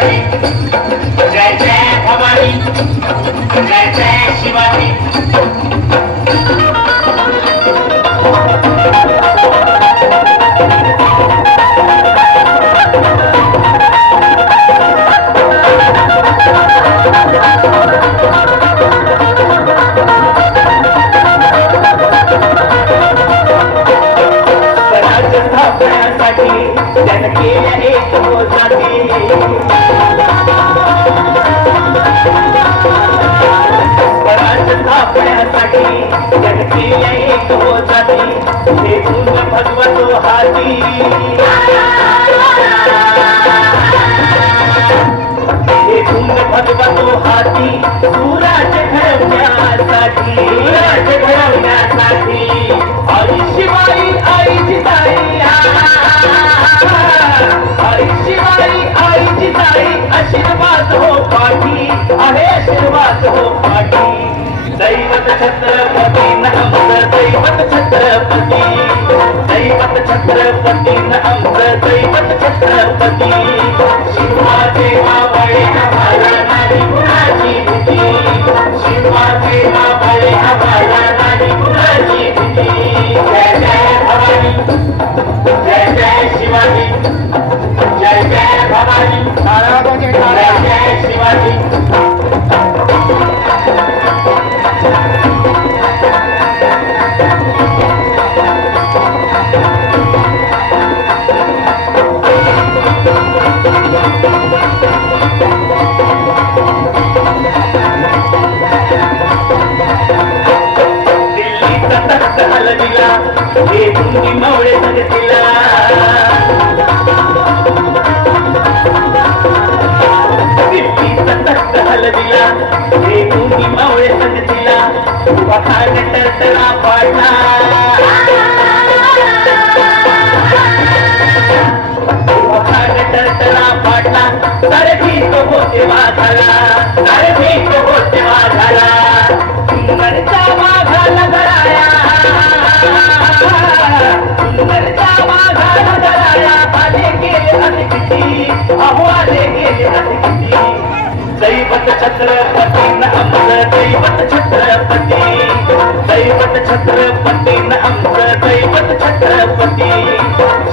शिवाजी, जय जय भवानी, जय जय शिवाजी। भगवतो हाती भगवतो हाती सूरज घडवण्यासाठी आई शिवाई आई जिजाई आई शिवाई आई जिजाई आशीर्वाद हो पाठी आहे आशीर्वाद हो पाठी दैवत छत्रपती नमः दैवत छत्रपती दैवत छत्रपती नमः दैवत छत्रपती शिवाजी मावळे आम्हाला नाही कुणाची भीती शिवाजी मावळे आम्हाला नाही कुणाची भीती जय जय भवानी जय जय शिवाजी जय जय भवानी जय जय शिवाजी दिल्ली मवळे संगतीला दिल्लीचा तख्त हलविला हे तुम्ही मवळे संगतीला पखाड टरटरा पाडला पखाड टरटरा पाडला सारे भीत होते वाघाला सारे भीत होते वाघाला सुंदरचा वाघाला गळाया सुंदरचा वाघाला गळाया आले गेले असे किती अहो आले गेले असे किती दैवत छत्रपती नमः दैवत छत्रपती दैवत छत्रपती नमः दैवत छत्रपती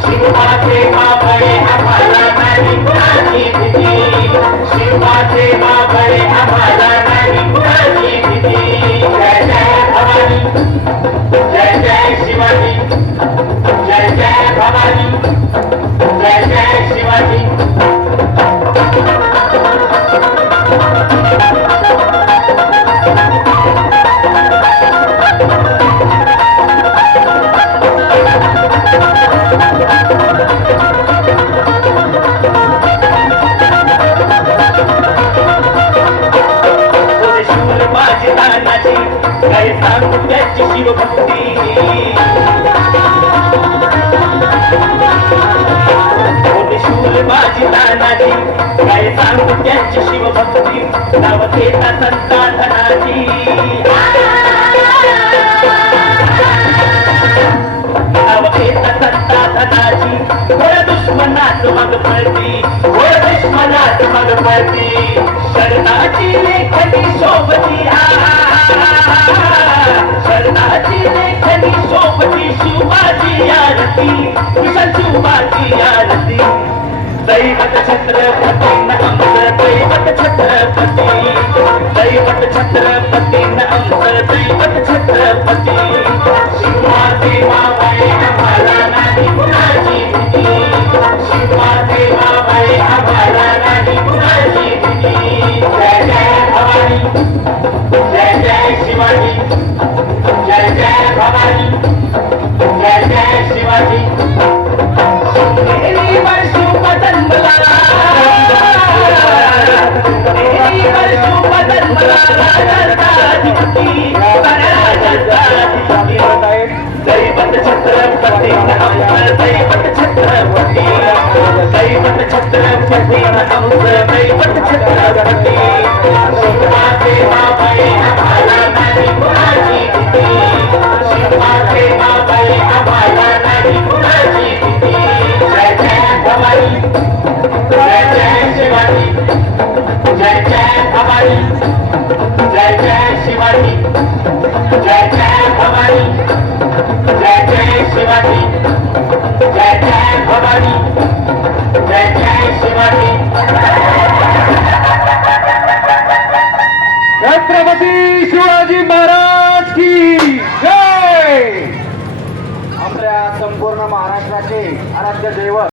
शिवाचे मावळे आम्हाला नाही कुणाची भीती शिवाचे मावळे आम्हाला नाही कुणाची भीती जय जय भवानी जय जय शिवाजी जय जय भवानी जय जय शिवाजी काय सांगू त्याची शिवभक्ती शूर माझी तानाची काय सांगू त्याची शिवभक्ती नाव घेता संता धनाची नाव घेता संता धनाची घोड दुश्मनाच मग पळती घोड दुश्मनाच मग पळती शरणाची लेखनी शोभती शरणाची लेखनी शोभती शिवाजी आरती विशाल शिवाजी आरती दैवत छत्रपती नमः दैवत छत्रपती दैवत छत्रपती नमः दैवत छत्रपती शिवाजी मावळे आम्हाला नाही कुणाची भीती शिवाजी मावळे आम्हाला नाही कुणाची भीती जय जय भवानी जय जय शिवाजी जय जय भवानी जय जय शिवाजी तेरी वर्षों बदन बला तेरी वर्षों बदन बला दैवत छत्रपती नमः दैवत छत्रपती दैवत छत्रपती नमः दैवत छत्रपती शिवाजी मावळे आम्हाला नाही कुणाची भीती शिवाजी मावळे आम्हाला नाही कुणाची भीती जय जय भवानी जय जय शिवाजी भवानी जय जय शिवाजी छत्रपती शिवाजी महाराज की जय. आपल्या संपूर्ण महाराष्ट्राचे आराध्य दैवत